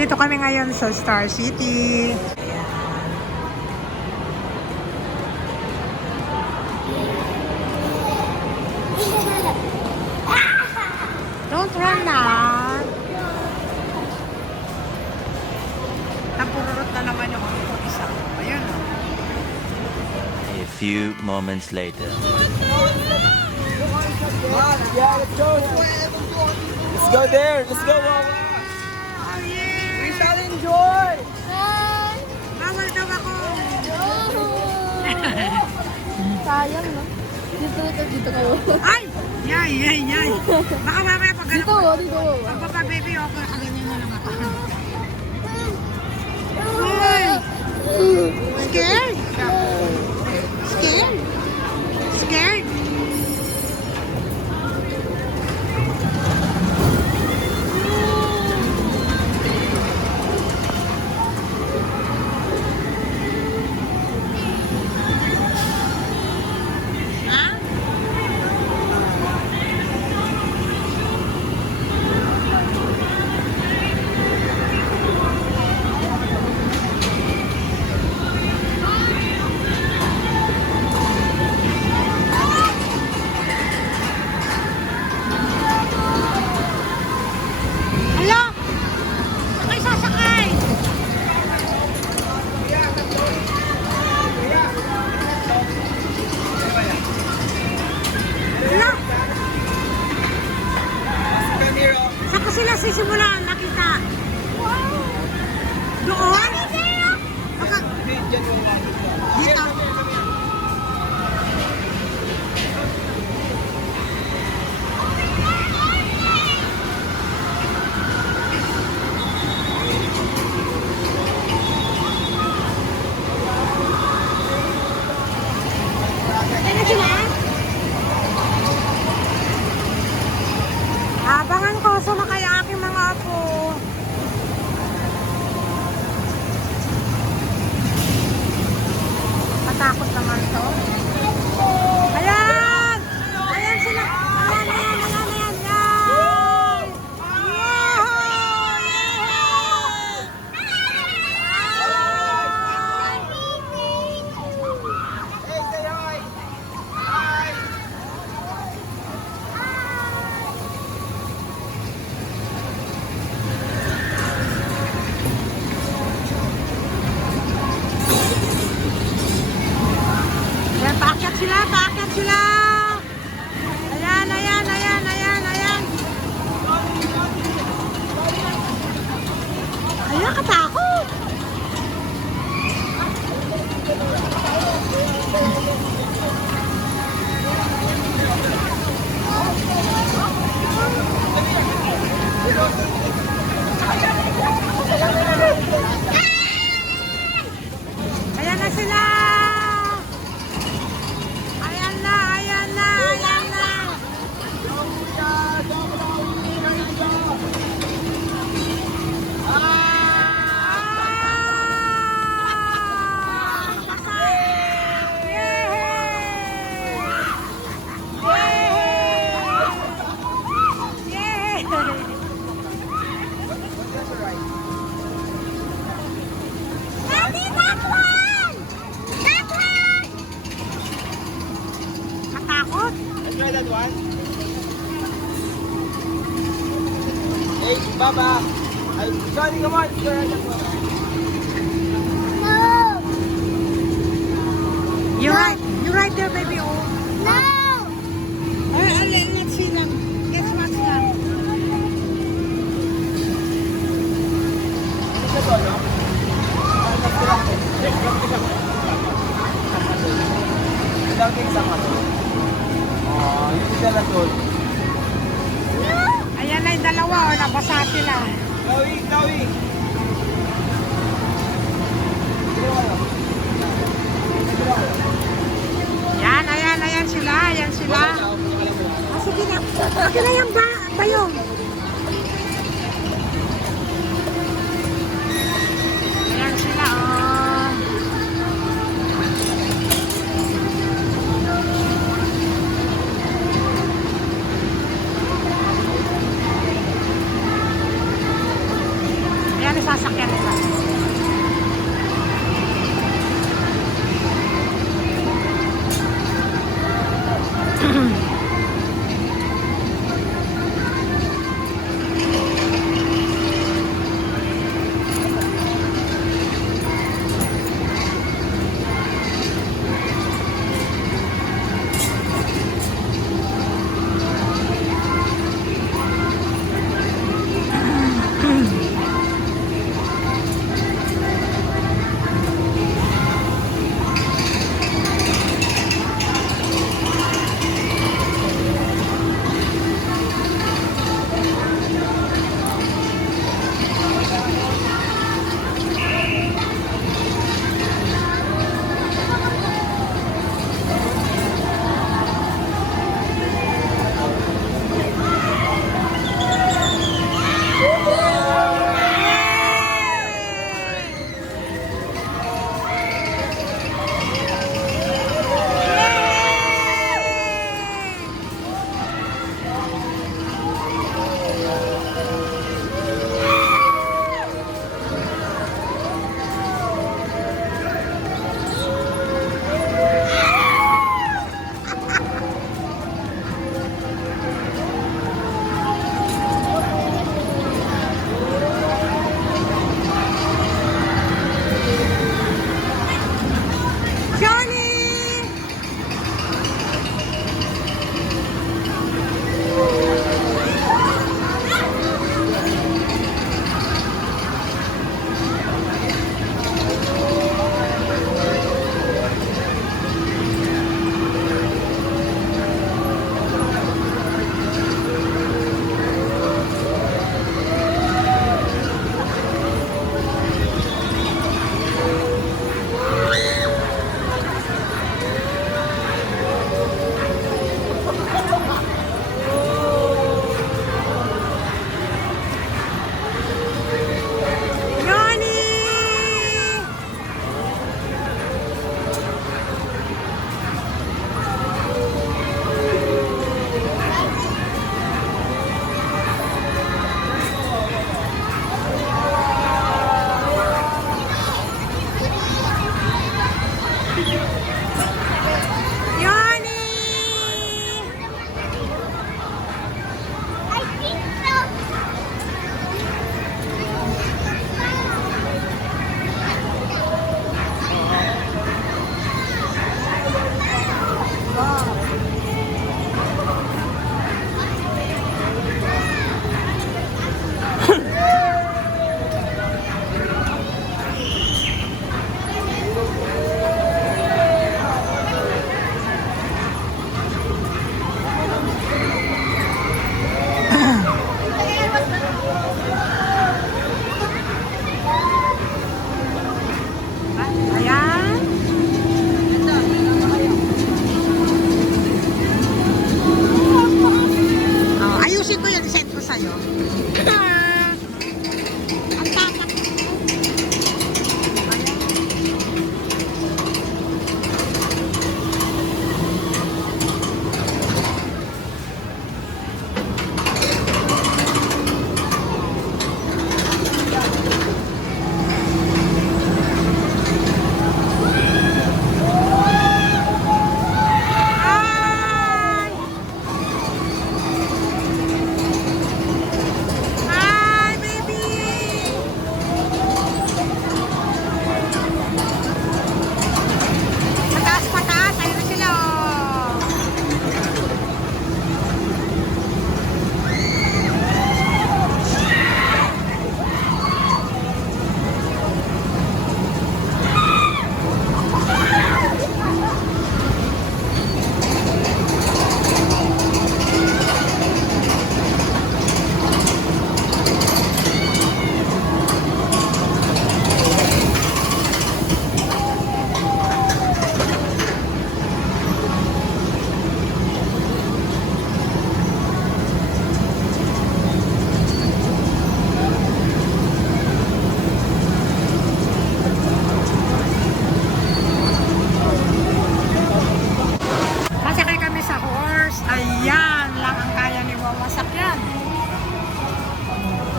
Nandito kami ngayon sa Star City. Don't run na. Napururot na naman yung isa. Ayun. A few moments later. Yeah, let's go. Let's go there. Let's go. Oh, yeah. We shall enjoy. Bawal daw ako. Sayang, no? Dito ka. Ay! Yay, yay, yay. Baka mamaya pag Dito. pagpapababy ako, kaganyan na lang ako. Uy! Scared? Scared? Scared? Ha? Hala! Sakay sasakay! Hala! Saan ko sila sisimulan nakita? Doon? Baka... Dito? Ayan sila? Abangan ko, sumakay ang aking mga apo. Matakot naman to. Ayan! Ayan sila! Ayan, ayan, ayan, ayan, ayan! Yahoo! Hey, say hi. Hi. Ayan, paakyat sila, paakyat sila! Ayan, ayan, ayan, ayan, ayan! Ayan, katakot! Ayan na sila! Ayan na, ayan na, ayan na! Ah! Yay! Yay! Daddy, that one! That one! Katakot? Let's try that one. Hey, Baba. Ay, Johnny, come on. Let's try that one. You're right there, baby. Oh. Let's see them. Let's watch them. Ito to, no? Ilang isa ka to? Oh, hindi dala to. Ayan na yung dalawa, oh, nabasa sila. Gawi, gawi. Yan, ayan, ayan sila, ayan sila. Ah, sige na. Sige na yung bayong. Ayan sila, oh. sasakyan nila.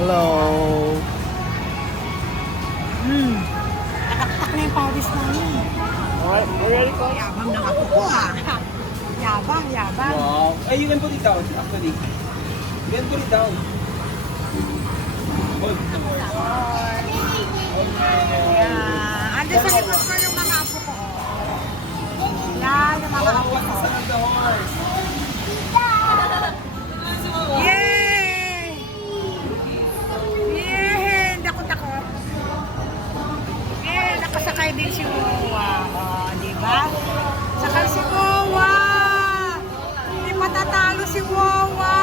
Hello. Yabang ng apo ko ha. Yabang, yabang. Wow. You can put it down, actually. You can put it down. Hold. Yan. Ando sa likod ko yung mga apo ko. Yan, yung mga apo ko. The horse. Yay! Yay! Hindi ako takot. Yay! Nakasakay din si Wawa. O, di ba? Sakay si Wawa! Hindi matatalo si Wawa!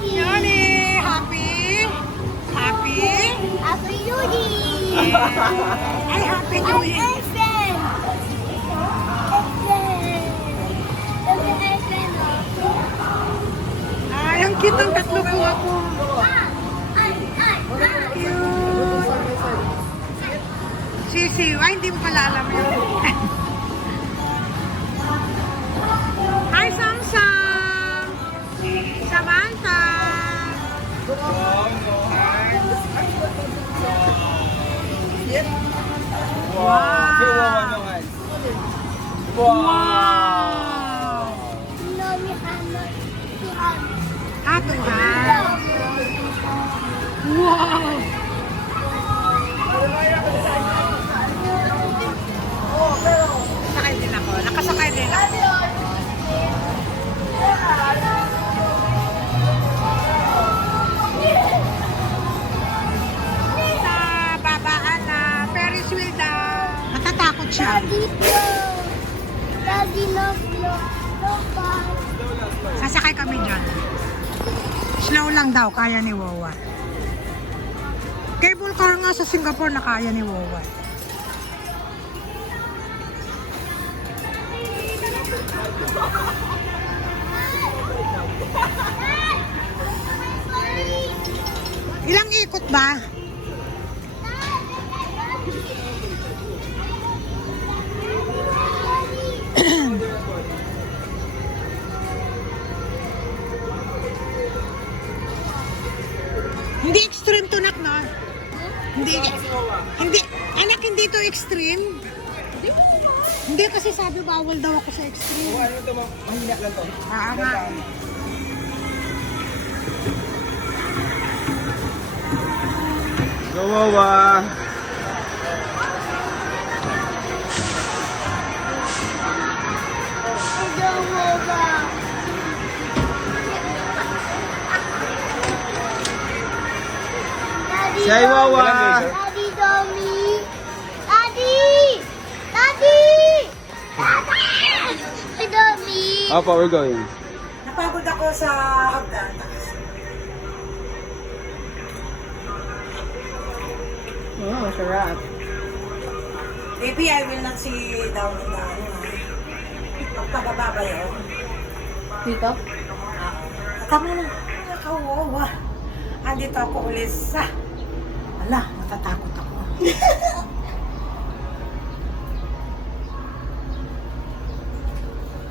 Yan eh! Happy? Happy? Happy New Year! Yeah. Ay, Happy New Year! Ay, ang cute ang tatlo ko ako. Cute. Sisiw. Ay, hindi mo pala alam yun. Hi, Samsam! Samantha! Wow. Okay, wow, no hands. Wow. Atuhan. Wow! Sakay din ako. Nakasakay din ako. Sa babaan na Ferris wheel daw. Natatakot siya. Daddy, no, no, no, bye. Sasakay kami dyan. Slow lang daw, kaya ni Wawa. Cable car nga sa Singapore na kaya ni Wawa. Ilang ikot ba? Hindi extreme to nak na. Hindi, anak, hindi to extreme. Hindi kasi sabi bawal daw ako sa extreme. Ano ito, mahina lang to. Nga. Go, Wawa. Say, Wawa. Daddy, Tommy. Daddy! Daddy! Daddy! Tommy! Opo, we're going. Napagod ako sa hagdan. Oh, sarap. Maybe I will not see down in the pagpababa ba yun? Dito? Tama na. Nakawawa. Andito ako ulit sa... Ala, natatakot ako.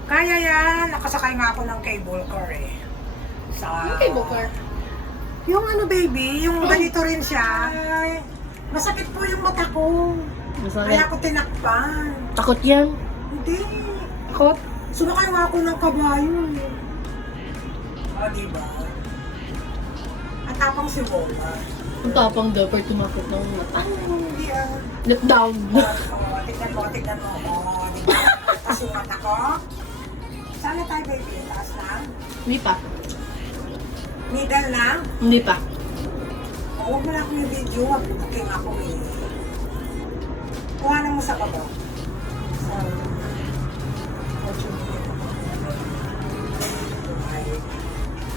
Kaya yan. Nakasakay nga ako ng cable car eh. Sa... Yung cable car? Yung ano baby, yung ganito rin siya. Ay, masakit po yung mata ko. Kaya ako tinakpan. Takot yan. Hindi. Takot? Sumakay nga ako ng kabayo. Diba? At tapang si Bola. Ang tapang daw, pero tumakot ng mata. Hindi ah. Let down. Tignan mo, tignan mo. Diba? Tapos yung mata ko. Saan na tayo baby? Taas lang? Hindi pa. Middle lang? Hindi pa. Huwag mo lang ako yung video. Huwag mo ako eh. Kuhanan mo sa baba.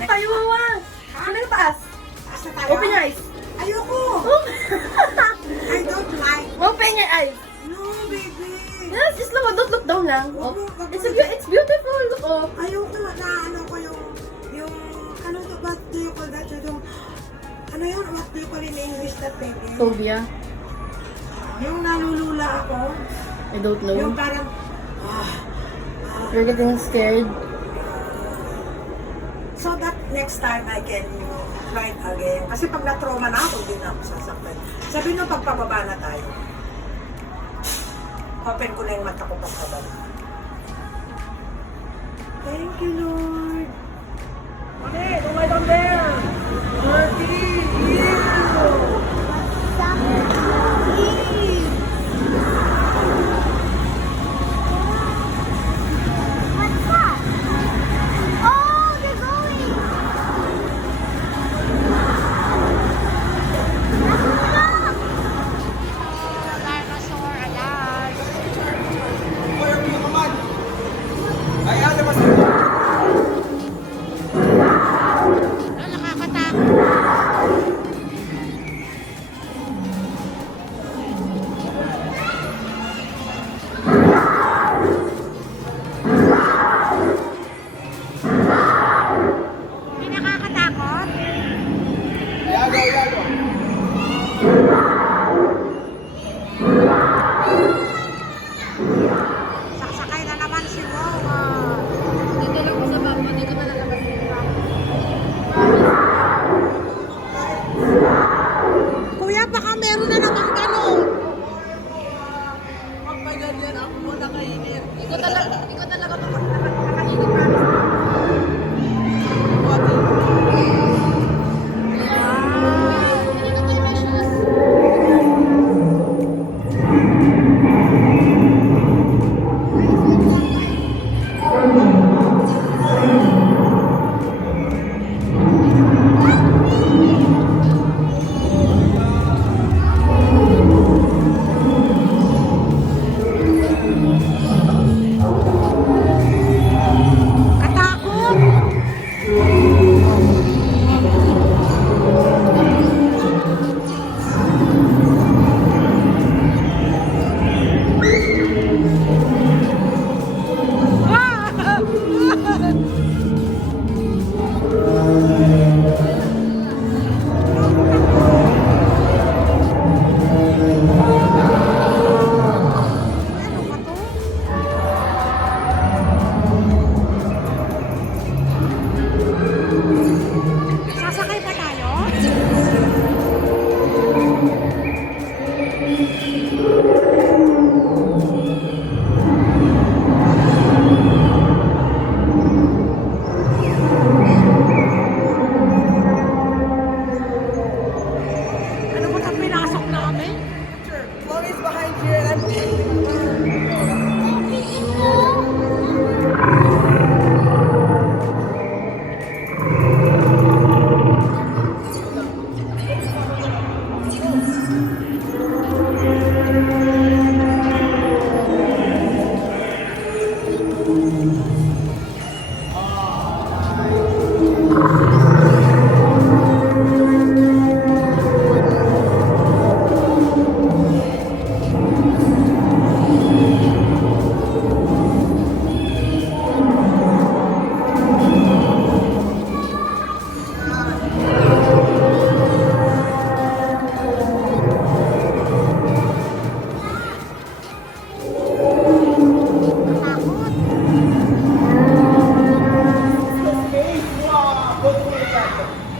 Tayo, Wawa! Ano yung taas? Taas na tayo. Open your eyes. Ayoko. I don't like. Open your eyes. No, baby. Yes, just look. Don't look down lang. Oh. Wag mo. It's beautiful. Look, oh. Ayoko na ano ko yung ano to, what do you call that? Yung, ano yun? What do you call in English that baby? Phobia. Yung nalulula ako. I don't know. Yung parang, You're getting scared. so that next time I can ride again. Kasi pag na-trauma na ako, hindi na ako sasaktan. Sabi nung pagpababa na tayo. Open ko na yung mata ko pagkabal. Thank you, Lord. Mami, lumay down there. Marty, What's that? Oh, they're going. Dinosaur, ayan. Where are you, kaman? Ay, ano mas... Nakakatakot. Hindi nakakatakot? Yagaw, yagaw. Saksakay na naman si Wawa. Dito lang ko sa bangko. Dito ka lalabas ng bangko. Kuya, baka meron na namang ganun. Ikaw talaga nakakainit, promise. Katakot. Ano ba to? Sasakay pa tayo? Ano ba itong pinasok namin? Mommy's behind you and I'm...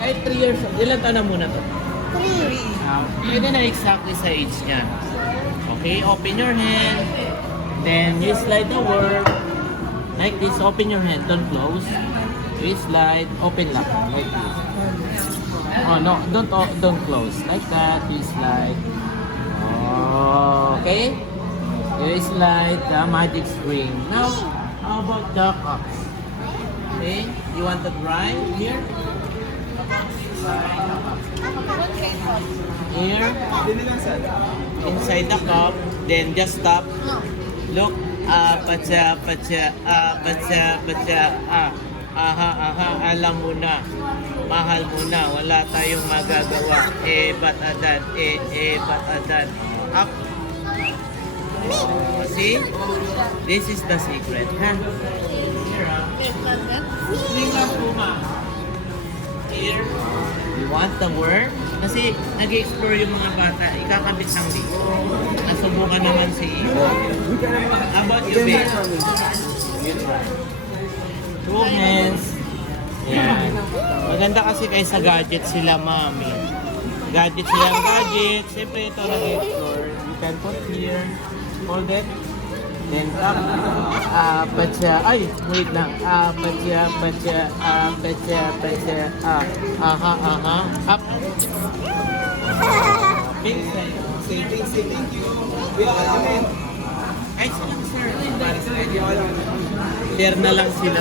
Kahit 3 years old, ilan taon na muna to? Pwede na exactly sa age niya. Okay, open your hand. Then you slide the word. Like this, open your hand, don't close. You slide, open lang. Like this. Oh no, don't close. Like that, you slide. Okay? You slide the magic string. Now, how about the cups? Okay, you want to try here? Here, inside the cup, then just stop. Look, alam mo na, mahal mo na, wala tayong magagawa. Batadan, batadan. Up. See? This is the secret, ha? Here, you want the worm? Kasi nag-explore yung mga bata, ikakabit ng dito. Nasubukan naman si Ivo. How about you, babe? Two hands. Yan. Maganda kasi kay sa gadget sila, mami. Gadget sila, gadget. Siyempre ito nag-explore. You can put here. Hold it. Then up. Apacha. Ay, wait lang. Apacha, pacha, apacha, pacha. Aha. Up. Big side. Say thank you. Kuya ka namin. Ay, sila sir. Clear na lang sila.